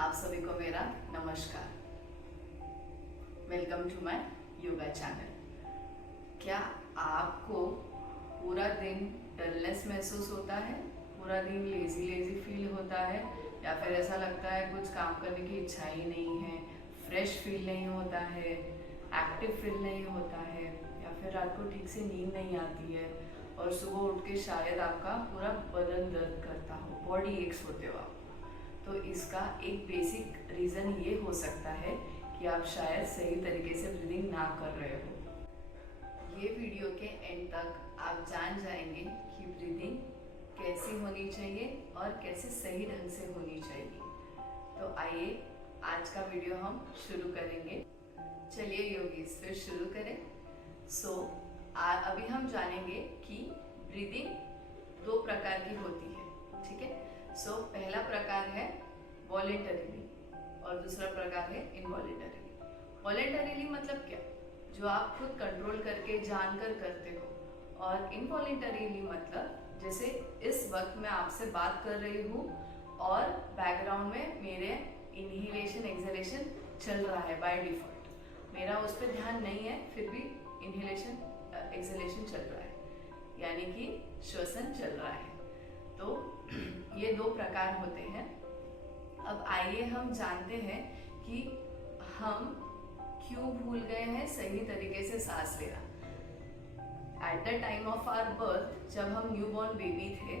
आप सभी को मेरा नमस्कार। Welcome to my yoga channel. क्या आपको पूरा दिन डलनेस महसूस होता है? पूरा दिन लेजी लेजी फील होता है, या फिर ऐसा लगता है कुछ काम करने की इच्छा ही नहीं है, फ्रेश फील नहीं होता है, एक्टिव फील नहीं होता है, या फिर रात को ठीक से नींद नहीं आती है और सुबह उठ के शायद आपका पूरा बदन दर्द करता हो, बॉडी एक्स होते हो आप? तो इसका एक बेसिक रीज़न ये हो सकता है कि आप शायद सही तरीके से ब्रीदिंग ना कर रहे हो। ये वीडियो के एंड तक आप जान जाएंगे कि ब्रीदिंग कैसी होनी चाहिए और कैसे सही ढंग से होनी चाहिए। तो आइए आज का वीडियो हम शुरू करेंगे। चलिए योगीज फिर शुरू करें। अभी हम जानेंगे कि ब्रीदिंग दो प्रकार की होती है, ठीक है। पहला प्रकार है वॉलेंटरीली और दूसरा प्रकार है इनवॉलेंटरीली। वॉलेंटरीली मतलब क्या? जो आप खुद कंट्रोल करके जानकर करते हो। और इनवॉलेंटरीली मतलब जैसे इस वक्त मैं आपसे बात कर रही हूँ और बैकग्राउंड में मेरे इनहेलेशन एक्सहेलेशन चल रहा है बाय डिफॉल्ट, मेरा उस पर ध्यान नहीं है, फिर भी इनहेलेशन एक्सहेलेशन चल रहा है, यानी कि श्वसन चल रहा है। तो ये दो प्रकार होते हैं। अब आइए हम जानते हैं कि हम क्यों भूल गए हैं सही तरीके से सांस लेना। At the time of our birth, जब हम न्यूबॉर्न बेबी थे,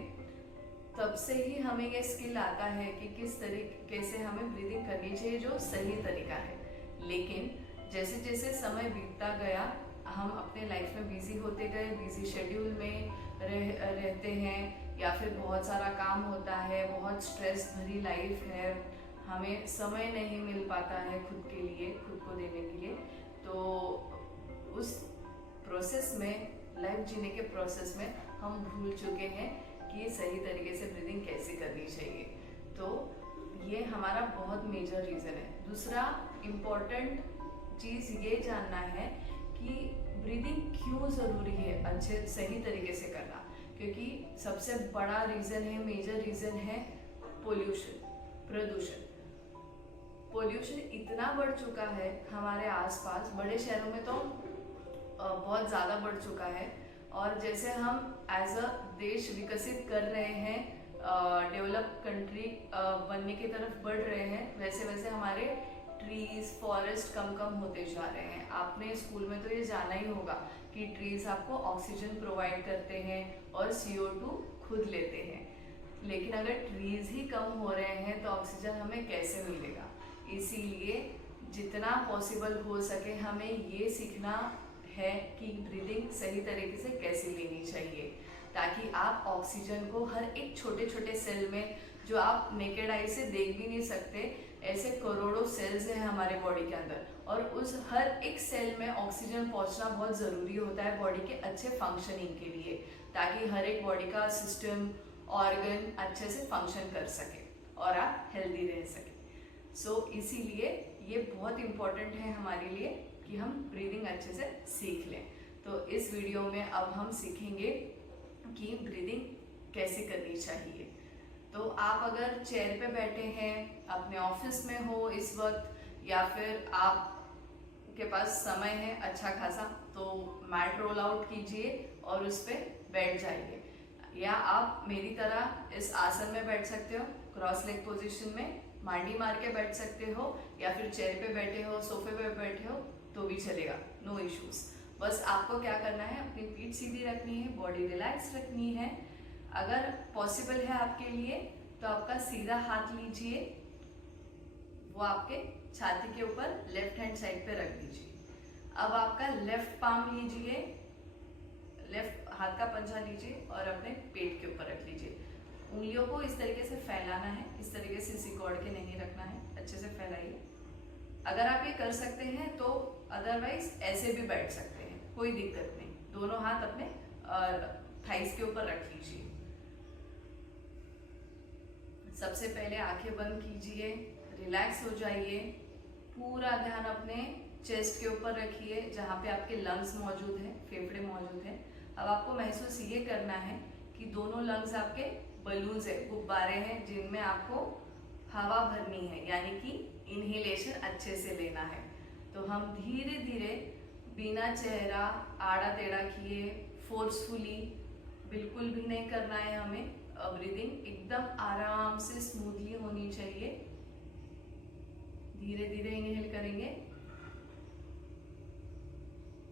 तब से ही हमें ये स्किल आता है कि किस तरीके से हमें ब्रीदिंग करनी चाहिए, जो सही तरीका है। लेकिन जैसे जैसे समय बीतता गया, हम अपने लाइफ में बिजी होते गए, बिजी शेड्यूल में रहते हैं, या फिर बहुत सारा काम होता है, बहुत स्ट्रेस भरी लाइफ है, हमें समय नहीं मिल पाता है खुद के लिए, खुद को देने के लिए। तो उस प्रोसेस में, लाइफ जीने के प्रोसेस में हम भूल चुके हैं कि सही तरीके से ब्रीदिंग कैसे करनी चाहिए। तो ये हमारा बहुत मेजर रीज़न है। दूसरा इम्पोर्टेंट चीज़ ये जानना है कि ब्रीदिंग क्यों ज़रूरी है अच्छे सही तरीके से करना, क्योंकि सबसे बड़ा रीज़न है, मेजर रीज़न है पोल्यूशन, प्रदूषण। पोल्यूशन इतना बढ़ चुका है हमारे आसपास, बड़े शहरों में तो बहुत ज़्यादा बढ़ चुका है। और जैसे हम एज अ देश विकसित कर रहे हैं, डेवलप कंट्री बनने की तरफ बढ़ रहे हैं, वैसे वैसे हमारे ट्रीज, फॉरेस्ट कम कम होते जा रहे हैं। आपने स्कूल में तो ये जाना ही होगा कि ट्रीज आपको ऑक्सीजन प्रोवाइड करते हैं और CO2 खुद लेते हैं। लेकिन अगर ट्रीज ही कम हो रहे हैं तो ऑक्सीजन हमें कैसे मिलेगा? इसीलिए जितना पॉसिबल हो सके हमें ये सीखना है कि ब्रीदिंग सही तरीके से कैसे लेनी चाहिए, ताकि आप ऑक्सीजन को हर एक छोटे छोटे सेल में, जो आप नेकेड आई से देख भी नहीं सकते, ऐसे करोड़ों सेल्स हैं हमारे बॉडी के अंदर, और उस हर एक सेल में ऑक्सीजन पहुंचना बहुत ज़रूरी होता है बॉडी के अच्छे फंक्शनिंग के लिए, ताकि हर एक बॉडी का सिस्टम, ऑर्गन अच्छे से फंक्शन कर सके और आप हेल्दी रह सके। इसीलिए ये बहुत इम्पोर्टेंट है हमारे लिए कि हम ब्रीदिंग अच्छे से सीख लें। तो इस वीडियो में अब हम सीखेंगे कि ब्रीदिंग कैसे करनी चाहिए। तो आप अगर चेयर पे बैठे हैं, अपने ऑफिस में हो इस वक्त, या फिर आप के पास समय है अच्छा खासा, तो मैट रोल आउट कीजिए और उस पर बैठ जाइए। या आप मेरी तरह इस आसन में बैठ सकते हो, क्रॉस लेग पोजीशन में मांडी मार के बैठ सकते हो, या फिर चेयर पे बैठे हो, सोफे पे बैठे हो तो भी चलेगा, नो इश्यूज। बस आपको क्या करना है, अपनी पीठ सीधी रखनी है, बॉडी रिलैक्स रखनी है। अगर पॉसिबल है आपके लिए तो आपका सीधा हाथ लीजिए, वो आपके छाती के ऊपर लेफ्ट हैंड साइड पे रख दीजिए। अब आपका लेफ्ट पाम लीजिए, लेफ्ट हाथ का पंजा लीजिए और अपने पेट के ऊपर रख लीजिए। उंगलियों को इस तरीके से फैलाना है, इस तरीके से सिकोड़ के नहीं रखना है, अच्छे से फैलाइए। अगर आप ये कर सकते हैं तो अदरवाइज ऐसे भी बैठ सकते हैं, कोई दिक्कत नहीं। दोनों हाथ अपने थाइस के ऊपर रख लीजिए। सबसे पहले आंखें बंद कीजिए, रिलैक्स हो जाइए, पूरा ध्यान अपने चेस्ट के ऊपर रखिए, जहाँ पे आपके लंग्स मौजूद हैं, फेफड़े मौजूद हैं। अब आपको महसूस ये करना है कि दोनों लंग्स आपके बलून्स है, गुब्बारे हैं, जिनमें आपको हवा भरनी है, यानी कि इनहेलेशन अच्छे से लेना है। तो हम धीरे धीरे बिना चेहरा आड़ा टेढ़ा किए, फोर्सफुली बिल्कुल भी नहीं करना है हमें। ब्रीदिंग एकदम आराम से स्मूथली होनी चाहिए। धीरे धीरे इनहेल करेंगे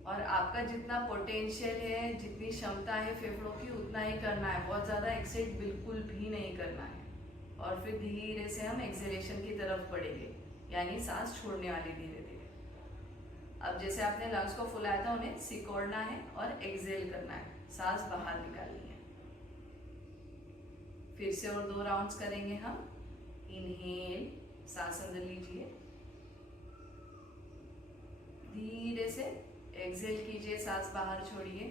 और आपका जितना पोटेंशियल है, जितनी क्षमता है फेफड़ों की, उतना ही करना है। बहुत ज़्यादा एक्सेट बिल्कुल भी नहीं करना है। और फिर धीरे से हम एक्सेलेशन की तरफ बढ़ेंगे, यानी सांस छोड़ने वाली धीरे धीरे। अब जैसे आपने लंग्स को फुलाया था, उन्हें सिकोड़ना है और एक्सेल करना है, सांस बाहर निकालनी है। फिर से और 2 राउंड्स करेंगे हम। इनहेल, सांस अंदर लीजिए, धीरे से एक्सेल कीजिए, सांस बाहर छोड़िए।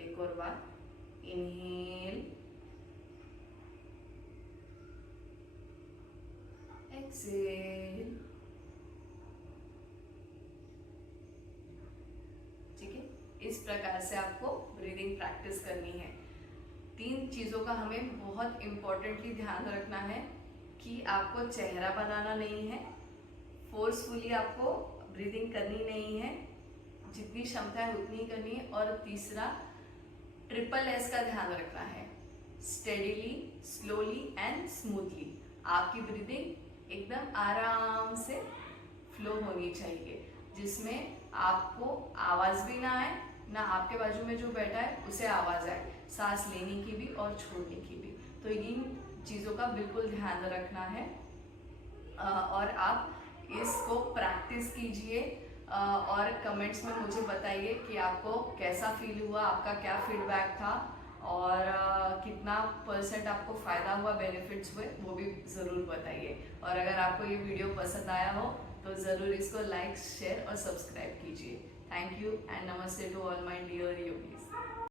एक और बार, इनहेल, एक्सेल। ठीक है, इस प्रकार से आपको ब्रीदिंग प्रैक्टिस करनी है। 3 चीजों का हमें बहुत इंपॉर्टेंटली ध्यान रखना है कि आपको चेहरा बनाना नहीं है, फोर्सफुली आपको ब्रीदिंग करनी नहीं है, जितनी क्षमता है उतनी करनी है। और तीसरा, ट्रिपल एस का ध्यान रखना है, स्टेडीली, स्लोली एंड स्मूथली। आपकी ब्रीदिंग एकदम आराम से फ्लो होनी चाहिए, जिसमें आपको आवाज भी ना आए, ना आपके बाजू में जो बैठा है उसे आवाज आए, सांस लेने की भी और छोड़ने की भी। तो इन चीज़ों का बिल्कुल ध्यान रखना है। और आप इसको प्रैक्टिस कीजिए और कमेंट्स में मुझे बताइए कि आपको कैसा फील हुआ, आपका क्या फीडबैक था और कितना % आपको फ़ायदा हुआ, बेनिफिट्स हुए, वो भी ज़रूर बताइए। और अगर आपको ये वीडियो पसंद आया हो तो ज़रूर इसको लाइक, शेयर और सब्सक्राइब कीजिए। Thank you and namaste to all my dear yogis.